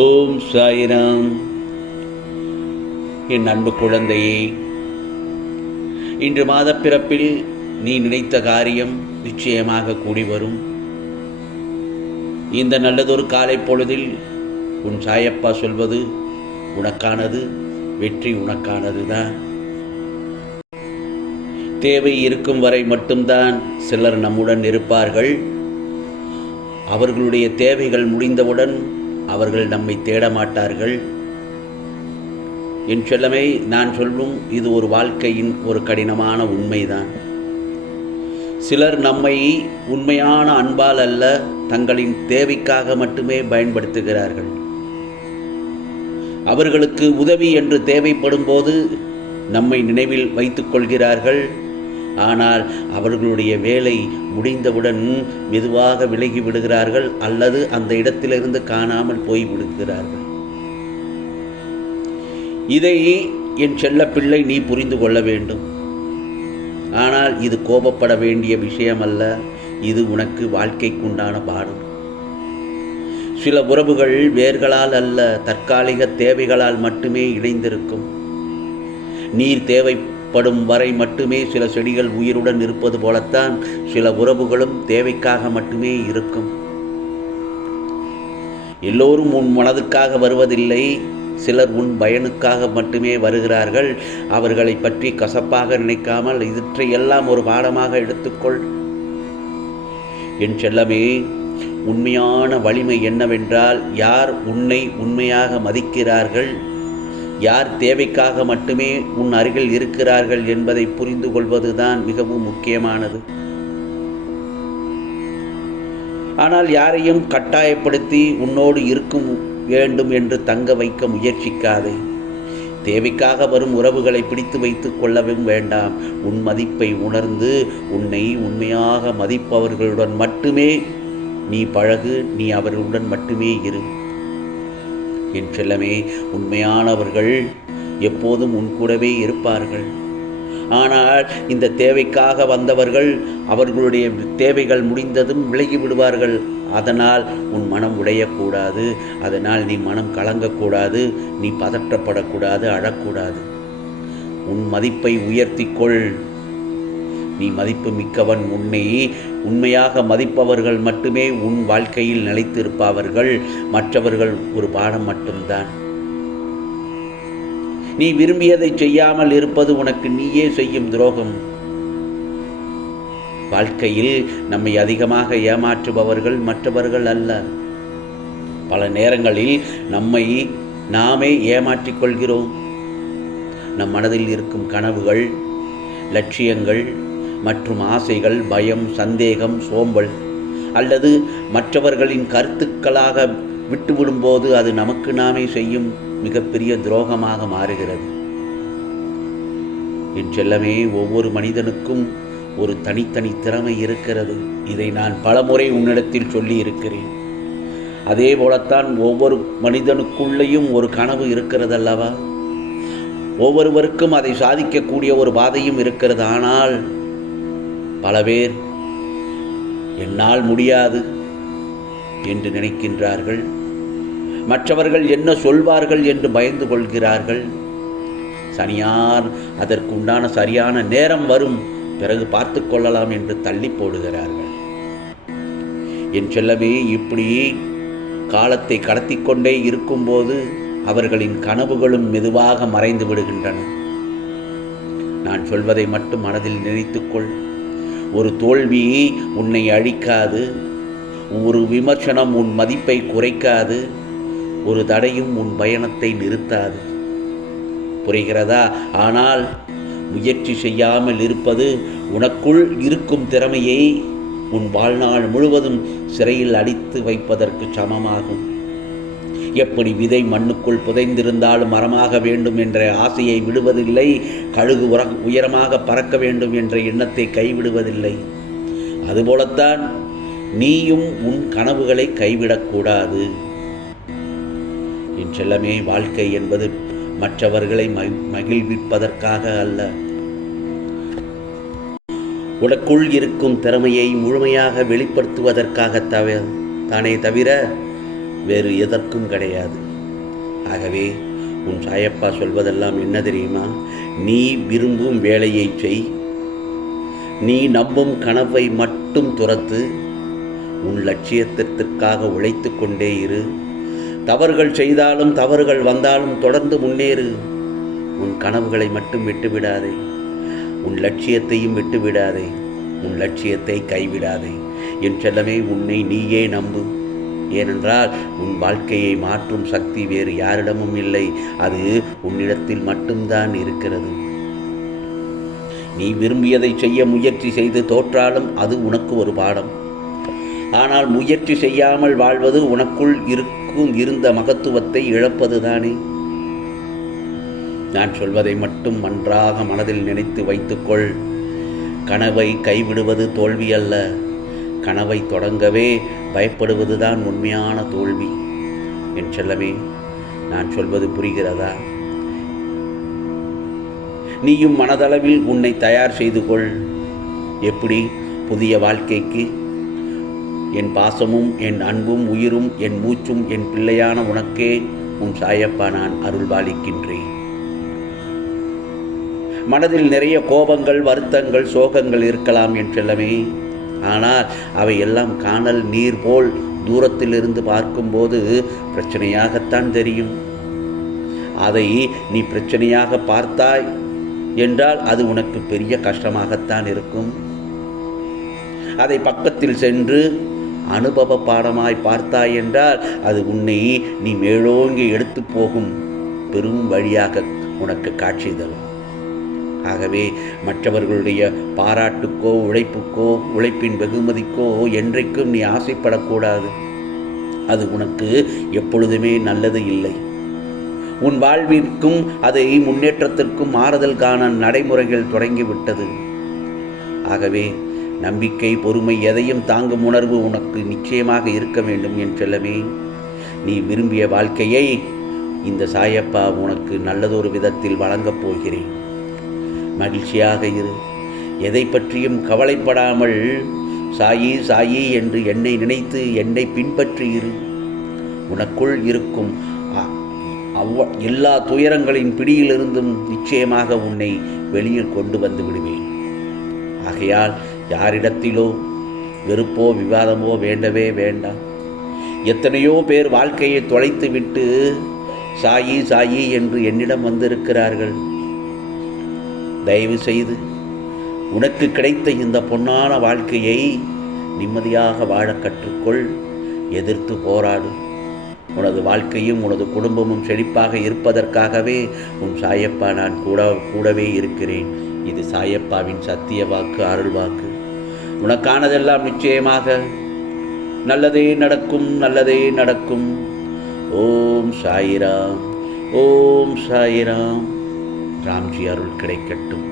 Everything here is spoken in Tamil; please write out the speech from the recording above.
ஓம் சாய்ராம். என் அன்பு குழந்தையே, இன்று மாதப்பிறப்பில் நீ நினைத்த காரியம் நிச்சயமாக கூடி வரும். இந்த நல்லதொரு காலை பொழுதில் உன் சாயப்பா சொல்வது உனக்கானது, வெற்றி உனக்கானது தான். தேவை இருக்கும் வரை மட்டும்தான் சிலர் நம்முடன் இருப்பார்கள். அவர்களுடைய தேவைகள் முடிந்தவுடன் அவர்கள் நம்மை தேடமாட்டார்கள். என் செல்லமே, நான் சொல்லும் இது ஒரு வாழ்க்கையின் ஒரு கடினமான உண்மைதான். சிலர் நம்மை உண்மையான அன்பால் அல்ல, தங்களின் தேவைக்காக மட்டுமே பயன்படுத்துகிறார்கள். அவர்களுக்கு உதவி என்று தேவைப்படும் போது நம்மை நினைவில் வைத்துக் கொள்கிறார்கள். ஆனால் அவர்களுடைய வேலை முடிந்தவுடன் மெதுவாக விலகி விடுகிறார்கள், அல்லது அந்த இடத்திலிருந்து காணாமல் போய் விடுகிறார்கள். இதை என் செல்ல பிள்ளை நீ புரிந்து கொள்ள வேண்டும். ஆனால் இது கோபப்பட வேண்டிய விஷயம் அல்ல, இது உனக்கு வாழ்க்கைக்குண்டான பாடம். சில உறவுகள் வேர்களால் அல்ல, தற்காலிக தேவைகளால் மட்டுமே இணைந்திருக்கும். நீர் தேவைப்படும் வரை மட்டுமே சில செடிகள் உயிருடன் இருப்பது போலத்தான் சில உறவுகளும் தேவைக்காக மட்டுமே இருக்கும். எல்லோரும் உன் மனதுக்காக வருவதில்லை, சிலர் உன் பயனுக்காக மட்டுமே வருகிறார்கள். அவர்களை பற்றி கசப்பாக நினைக்காமல் இவற்றையெல்லாம் ஒரு பாடமாக எடுத்துக்கொள். என் செல்லமே, உண்மையான வலிமை என்னவென்றால், யார் உன்னை உண்மையாக மதிக்கிறார்கள், யார் தேவைக்காக மட்டுமே உன் அருகில் இருக்கிறார்கள் என்பதை புரிந்து கொள்வதுதான் மிகவும் முக்கியமானது. ஆனால் யாரையும் கட்டாயப்படுத்தி உன்னோடு இருக்கும் வேண்டும் என்று தங்க வைக்க முயற்சிக்காதே. தேவைக்காக வரும் உறவுகளை பிடித்து வைத்துக் கொள்ளவும் வேண்டாம். உன் மதிப்பை உணர்ந்து உன்னை உண்மையாக மதிப்பவர்களுடன் மட்டுமே நீ பழகு, நீ அவர்களுடன் மட்டுமே இரு. என் செல்லமே, உண்மையானவர்கள் எப்போதும் உன் கூடவே இருப்பார்கள். ஆனால் இந்த தேவைக்காக வந்தவர்கள் அவர்களுடைய தேவைகள் முடிந்ததும் விலகி விடுவார்கள். அதனால் உன் மனம் உடையக்கூடாது, அதனால் நீ மனம் கலங்கக்கூடாது, நீ பதற்றப்படக்கூடாது, அழக்கூடாது. உன் மதிப்பை உயர்த்திக்கொள். நீ மதிப்பு மிக்கவன். உன்னை உண்மையாக மதிப்பவர்கள் மட்டுமே உன் வாழ்க்கையில் நிலைத்திருப்பார்கள். மற்றவர்கள் ஒரு பாடம் மட்டும்தான். நீ விரும்பியதை செய்யாமல் இருப்பது உனக்கு நீயே செய்யும் துரோகம். வாழ்க்கையில் நம்மை அதிகமாக ஏமாற்றுபவர்கள் மற்றவர்கள் அல்ல. பல நேரங்களில் நம்மை நாமே ஏமாற்றிக் கொள்கிறோம். நம் மனதில் இருக்கும் கனவுகள், லட்சியங்கள் மற்றும் ஆசைகள், பயம், சந்தேகம், சோம்பல் அல்லது மற்றவர்களின் கருத்துக்களாக விட்டுவிடும்போது அது நமக்கு நாமே செய்யும் மிகப்பெரிய துரோகமாக மாறுகிறது. என் செல்லமே, ஒவ்வொரு மனிதனுக்கும் ஒரு தனித்தனி திறமை இருக்கிறது. இதை நான் பலமுறை உன்னிடத்தில் சொல்லி இருக்கிறேன். அதே போலத்தான் ஒவ்வொரு மனிதனுக்குள்ளேயும் ஒரு கனவு இருக்கிறது அல்லவா? ஒவ்வொருவருக்கும் அதை சாதிக்கக்கூடிய ஒரு பாதையும் இருக்கிறது. ஆனால் பல பேர் என்னால் முடியாது என்று நினைக்கின்றார்கள். மற்றவர்கள் என்ன சொல்வார்கள் என்று பயந்து கொள்கிறார்கள். அதற்குண்டான சரியான நேரம் வரும், பிறகு பார்த்து கொள்ளலாம் என்று தள்ளி போடுகிறார்கள். என் செல்லமே, இப்படி காலத்தை கடத்தி கொண்டே இருக்கும்போது அவர்களின் கனவுகளும் மெதுவாக மறைந்து விடுகின்றன. நான் சொல்வதை மட்டும் மனதில் நினைத்துக்கொள். ஒரு தோல்வி உன்னை அழிக்காது, ஒரு விமர்சனம் உன் மதிப்பை குறைக்காது, ஒரு தடையும் உன் பயணத்தை நிறுத்தாது. புரிகிறதா? ஆனால் முயற்சி செய்யாமல் இருப்பது உனக்குள் இருக்கும் திறமையை உன் வாழ்நாள் முழுவதும் சிறையில் அடைத்து வைப்பதற்கு சமமாகும். எப்படி விதை மண்ணுக்குள் புதைந்திருந்தாலும் மரமாக வேண்டும் என்ற ஆசையை விடுவதில்லை, கழுகு உயரமாக பறக்க வேண்டும் என்ற எண்ணத்தை கைவிடுவதில்லை. அதுபோலத்தான் நீயும் உன் கனவுகளை கைவிடக்கூடாது. என் செல்லமே, வாழ்க்கை என்பது மற்றவர்களை மகிழ்விப்பதற்காக அல்ல, உனக்குள் இருக்கும் திறமையை முழுமையாக வெளிப்படுத்துவதற்காக தானே தவிர வேறு எதற்கும் கிடையாது. ஆகவே உன் சாயப்பா சொல்வதெல்லாம் என்ன தெரியுமா? நீ விரும்பும் வேலையை செய், நீ நம்பும் கனவை மட்டும் துரத்து, உன் லட்சியத்திற்காக உழைத்து கொண்டே இரு. தவறுகள் செய்தாலும் தவறுகள் வந்தாலும் தொடர்ந்து முன்னேறு. உன் கனவுகளை மட்டும் விட்டுவிடாதே, உன் லட்சியத்தையும் விட்டுவிடாதே, உன் லட்சியத்தை கைவிடாதே. என் செல்லமே, உன்னை நீயே நம்பு. ஏனென்றால் உன் வாழ்க்கையை மாற்றும் சக்தி வேறு யாரிடமும் இல்லை, அது உன்னிடத்தில் மட்டும்தான் இருக்கிறது. நீ விரும்பியதை செய்ய முயற்சி செய்து தோற்றாலும் அது உனக்கு ஒரு பாடம். ஆனால் முயற்சி செய்யாமல் வாழ்வது உனக்குள் இருந்த மகத்துவத்தை இழப்பதுதானே. நான் சொல்வதை மட்டும் நன்றாக மனதில் நினைத்து வைத்துக்கொள். கனவை கைவிடுவது தோல்வி அல்ல, கனவை தொடங்கவே பயப்படுவதுதான் உண்மையான தோல்வி. என் செல்லமே, நான் சொல்வது புரிகிறதா? நீயும் மனதளவில் உன்னை தயார் செய்து கொள். எப்படி? புதிய வாழ்க்கைக்கு. என் பாசமும் என் அன்பும் உயிரும் என் மூச்சும் என் பிள்ளையான உனக்கே உன் சாயப்பா நான் அருள்பாலிக்கின்றேன். மனதில் நிறைய கோபங்கள், வருத்தங்கள், சோகங்கள் இருக்கலாம் என் செல்லமே. ஆனால் அவை எல்லாம் காணல் நீர் போல் தூரத்திலிருந்து பார்க்கும்போது பிரச்சனையாகத்தான் தெரியும். அதை நீ பிரச்சனையாக பார்த்தாய் என்றால் அது உனக்கு பெரிய கஷ்டமாகத்தான் இருக்கும். அதை பக்கத்தில் சென்று அனுபவ பாடமாய் பார்த்தாய் என்றால் அது உன்னை நீ மேலோங்கி எடுத்து போகும் பெரும் வழியாக உனக்கு காட்சி தரும். ஆகவே மற்றவர்களுடைய பாராட்டுக்கோ உழைப்புக்கோ உழைப்பின் வெகுமதிக்கோ என்றைக்கும் நீ ஆசைப்படக்கூடாது. அது உனக்கு எப்பொழுதுமே நல்லது இல்லை. உன் வாழ்விற்கும் அதை முன்னேற்றத்திற்கும் மாறுதல் காண நடைமுறைகள் தொடங்கிவிட்டது. ஆகவே நம்பிக்கை, பொறுமை, எதையும் தாங்கும் உணர்வு உனக்கு நிச்சயமாக இருக்க வேண்டும் என் செல்லமே. நீ விரும்பிய வாழ்க்கையை இந்த சாயப்பா உனக்கு நல்லதொரு விதத்தில் வழங்கப் போகிறேன். மகிழ்ச்சியாக இரு. எதை பற்றியும் கவலைப்படாமல் சாயி சாயி என்று என்னை நினைத்து என்னை பின்பற்றி இரு. உனக்குள் இருக்கும் எல்லா துயரங்களின் பிடியிலிருந்தும் நிச்சயமாக உன்னை வெளியில் கொண்டு வந்து விடுவேன். ஆகையால் யாரிடத்திலோ வெறுப்போ விவாதமோ வேண்டவே வேண்டாம். எத்தனையோ பேர் வாழ்க்கையை தொலைத்து விட்டு சாயி சாயி என்று என்னிடம் வந்திருக்கிறார்கள். தயவு செய்து உனக்கு கிடைத்த இந்த பொன்னான வாழ்க்கையை நிம்மதியாக வாழ கற்றுக்கொள். எதிர்த்து போராடு. உனது வாழ்க்கையும் உனது குடும்பமும் செழிப்பாக இருப்பதற்காகவே உன் சாயப்பா நான் கூடவே இருக்கிறேன். இது சாயப்பாவின் சத்திய வாக்கு, அருள் வாக்கு. உனக்கானதெல்லாம் நிச்சயமாக நல்லதே நடக்கும், நல்லதே நடக்கும். ஓம் சாயிராம், ஓம் சாயிராம். ராம்ஜி அருள் கிடைக்கட்டும்.